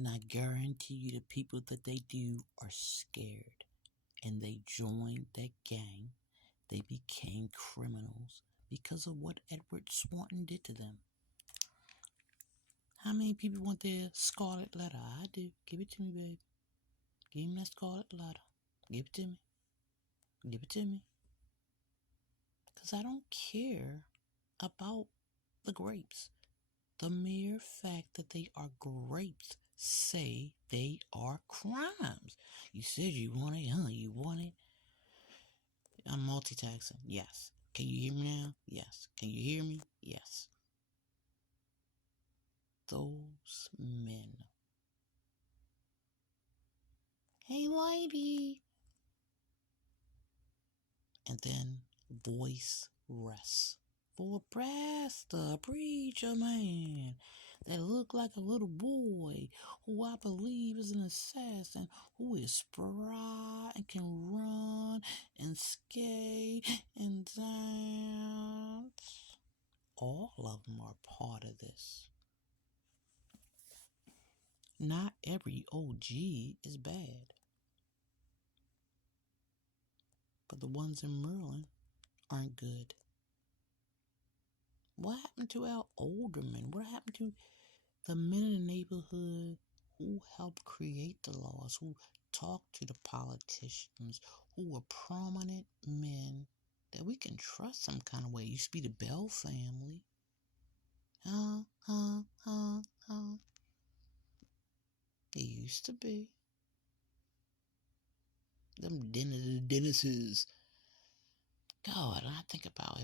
And I guarantee you the people that they do are scared. And they joined that gang. They became criminals because of what Edward Swanton did to them. How many people want their scarlet letter? I do. Give it to me, baby. Give me that scarlet letter. Give it to me. Give it to me. Because I don't care about the grapes. The mere fact that they are grapes say they are crimes. You said you want it, huh? You want it? I'm multitasking. Yes. Can you hear me now? Yes. Can you hear me? Yes. Those men. Hey, lady. And then voice rests. For the preacher man that looked like a little boy who I believe is an assassin who is spry and can run and skate and dance. All of them are part of this. Not every OG is bad. But the ones in Merlin aren't good. What happened to our older men? What happened to the men in the neighborhood who helped create the laws, who talked to the politicians, who were prominent men that we can trust some kind of way? It used to be the Bell family. It used to be. Them Dennises. God, I think about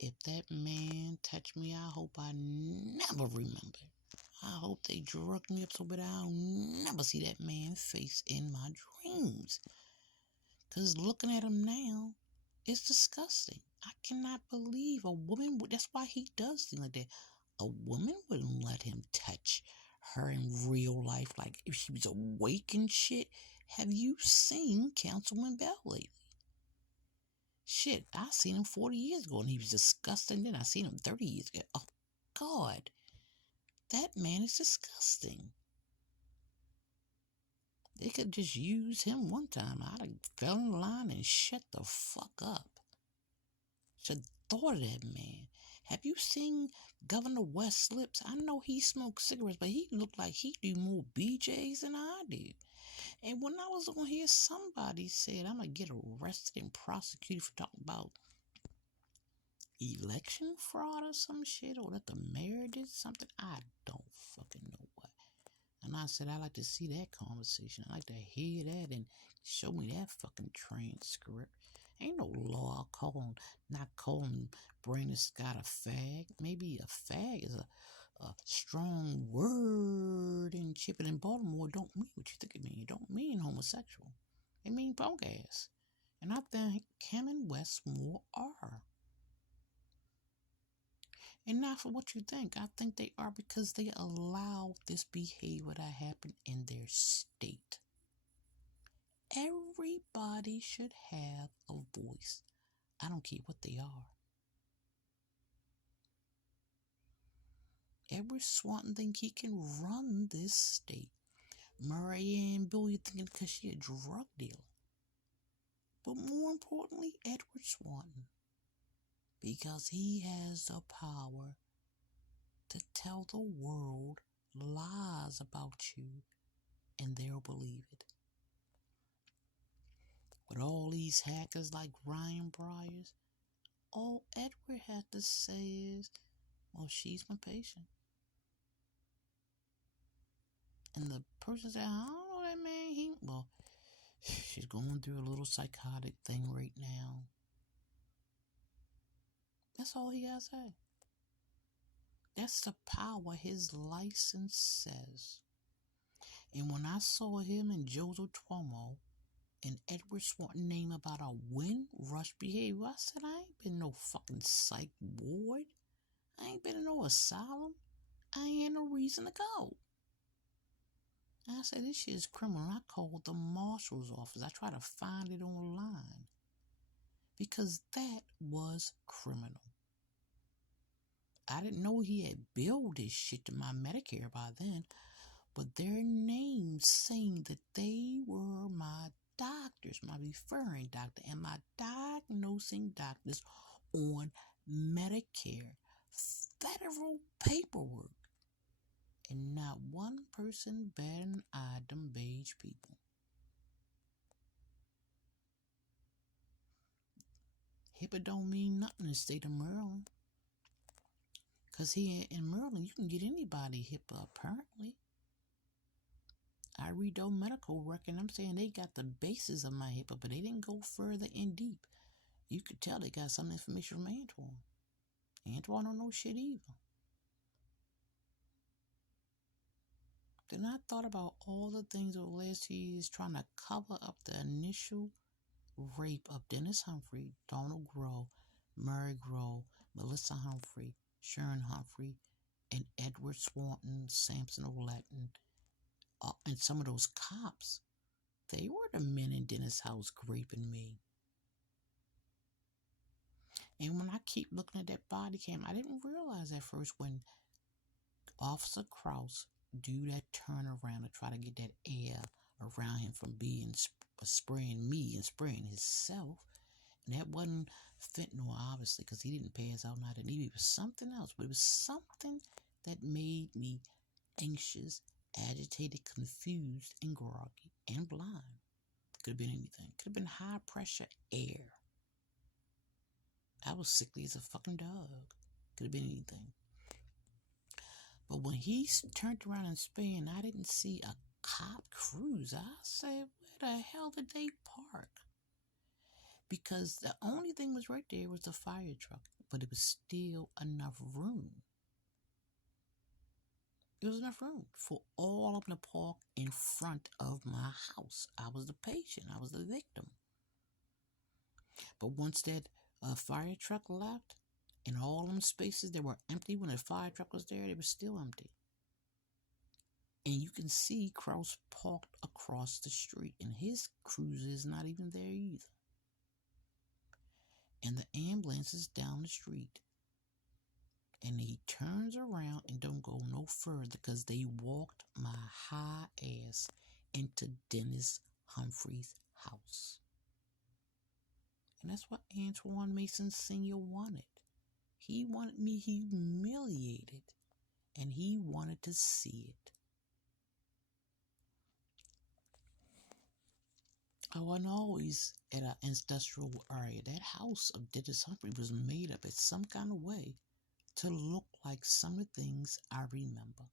if that man touched me, I hope I never remember. I hope they drug me up so bad I'll never see that man's face in my dreams. Because looking at him now, it's disgusting. I cannot believe a woman would. That's why he does things like that. A woman wouldn't let him touch her in real life, like if she was awake and shit. Have you seen Councilman Bell lately? Shit, I seen him 40 years ago and he was disgusting. Then I seen him 30 years ago. Oh, God. That man is disgusting. They could just use him one time. I'd have fell in line and shut the fuck up. Should thought of that man. Have you seen Governor West's lips? I know he smoked cigarettes, but he looked like he do more BJs than I do. And when I was on here, somebody said I'm going to get arrested and prosecuted for talking about election fraud or some shit, or that the mayor did something. I don't fucking know what. And I said, I'd like to see that conversation. I'd like to hear that and show me that fucking transcript. Ain't no law not calling Brandon Scott a fag. Maybe a fag is a strong word in Chipping in Baltimore. Don't mean what you think it means. It don't mean homosexual. It mean punk ass. And I think him and Westmore are. And not for what you think. I think they are because they allow this behavior to happen in their state. Everybody should have a voice. I don't care what they are. Edward Swanton think he can run this state. Marianne Billy thinking because she a drug dealer. But more importantly, Edward Swanton. Because he has the power to tell the world lies about you and they'll believe it. With all these hackers like Ryan Bryars, all Edward had to say is, well, she's my patient. And the person said, I don't know that man. Well, she's going through a little psychotic thing right now. That's all he got to say. That's the power his license says. And when I saw him and Joseph Tuomo and Edward Swanton name about a Windrush behavior, I said, I ain't been no fucking psych ward. I ain't been in no asylum. I ain't had no reason to go. I said, this shit is criminal. I called the marshal's office. I tried to find it online. Because that was criminal. I didn't know he had billed his shit to my Medicare by then. but their names saying that they were my doctors, my referring doctor, and my diagnosing doctors on Medicare federal paperwork. And not one person batted an eye, them beige people. HIPAA don't mean nothing in the state of Maryland. Because here in Maryland, you can get anybody HIPAA, apparently. I read their medical record, and I'm saying they got the basis of my HIPAA, but they didn't go further in deep. You could tell they got some information from Antoine. Antoine don't know shit either. Then I thought about all the things over the last 2 years trying to cover up the initial rape of Dennis Humphrey, Donald Groh, Murray Groh, Melissa Humphrey, Sharon Humphrey, and Edward Swanton, Samson O'Latin, and some of those cops. They were the men in Dennis' house raping me. And when I keep looking at that body cam, I didn't realize at first when Officer Krause do that turnaround to try to get that air around him from being spraying me and spraying himself. And that wasn't fentanyl, obviously, because he didn't pass out not an EV. It was something else, but it was something that made me anxious, agitated, confused, and groggy, and blind. Could have been anything. Could have been high pressure air. I was sickly as a fucking dog. Could have been anything. But when he turned around and span, I didn't see a cop cruiser. I said, where the hell did they park? Because the only thing was right there was the fire truck, but it was still enough room. There was enough room for all of them to park in front of my house. I was the patient. I was the victim. But once that fire truck left, and all them spaces that were empty when the fire truck was there, they were still empty. And you can see Krause parked across the street, and his cruiser is not even there either. And the ambulance is down the street. And he turns around and don't go no further because they walked my high ass into Dennis Humphrey's house. And that's what Antoine Mason Sr. wanted. He wanted me humiliated, and he wanted to see it. I wasn't always at an industrial area. That house of Dennis Humphrey was made up in some kind of way to look like some of the things I remember.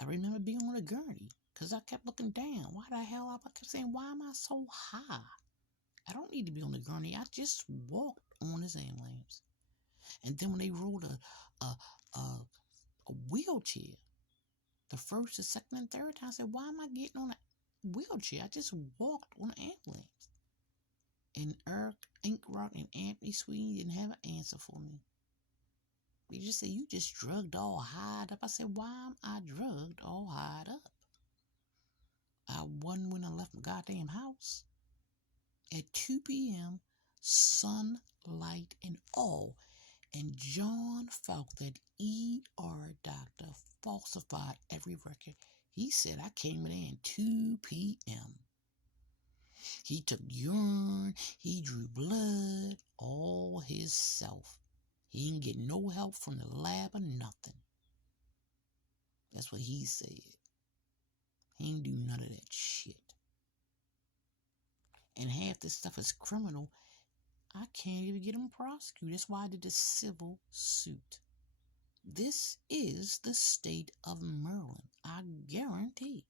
I remember being on a gurney because I kept looking down. Why the hell? I kept saying, why am I so high? I don't need to be on the gurney. I just walked on his ambulance. And then when they rolled a wheelchair, the first, the second, and third time, I said, why am I getting on a wheelchair? I just walked on an ambulance. And Eric Inkrock and Anthony Sweeney didn't have an answer for me. They just said, you just drugged all high up. I said, why am I drugged all high up? I wasn't when I left my goddamn house. At 2 p.m., sunlight and all. And John Falk, that ER doctor, falsified every record. He said I came in 2 p.m. He took urine, he drew blood, all himself. He didn't get no help from the lab or nothing. That's what he said. He didn't do none of that shit. And half this stuff is criminal. I can't even get him prosecuted. That's why I did the civil suit. This is the state of Maryland, I guarantee.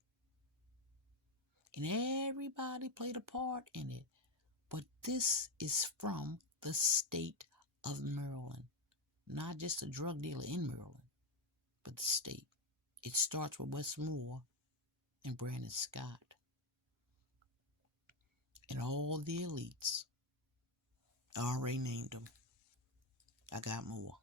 And everybody played a part in it. But this is from the state of Maryland. Not just a drug dealer in Maryland, but the state. It starts with Wes Moore and Brandon Scott. And all the elites. I already named them. I got more.